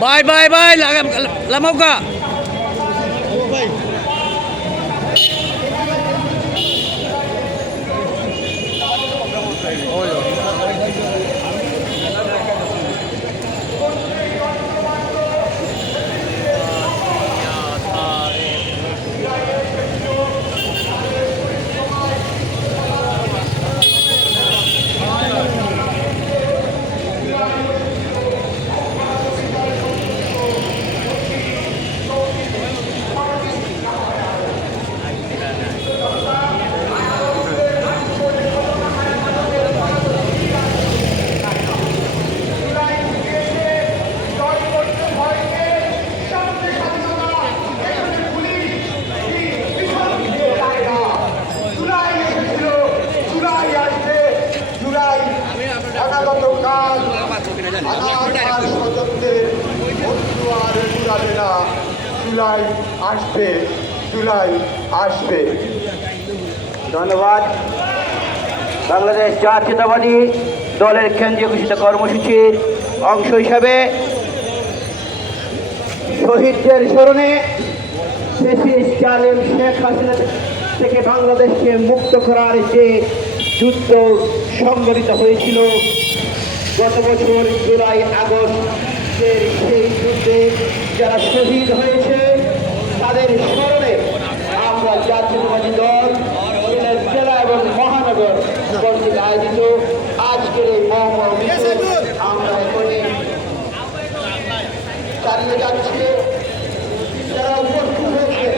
Bye bye bye, lamaw ka. July আসবে, জুলাই আসবে। ধন্যবাদ। বাংলাদেশ জাতীয়তাবাদী দলের কেন্দ্রীয় ঘোষিত কর্মসূচির অংশ হিসাবে শহীদদের স্মরণে শেখ হাসিনা থেকে বাংলাদেশকে মুক্ত করার যে যুদ্ধ সংগঠিত হয়েছিল গত বছর জুলাই আগস্টের সেই যুদ্ধে যারা শহীদ হয়েছে তাদের স্মরণে আমরা জাতীয়তাবাদী দল জেলা এবং মহানগর কর্তৃক আয়োজিত আজকের এই মহা মিছিল আমরা এখনই চালিয়ে যাচ্ছি। যারা উপস্থিত হয়েছে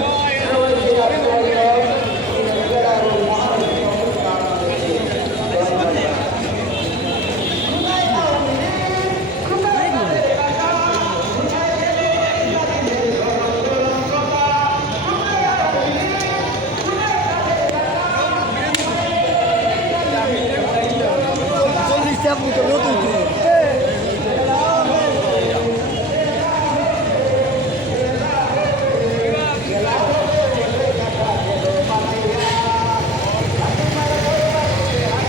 Notun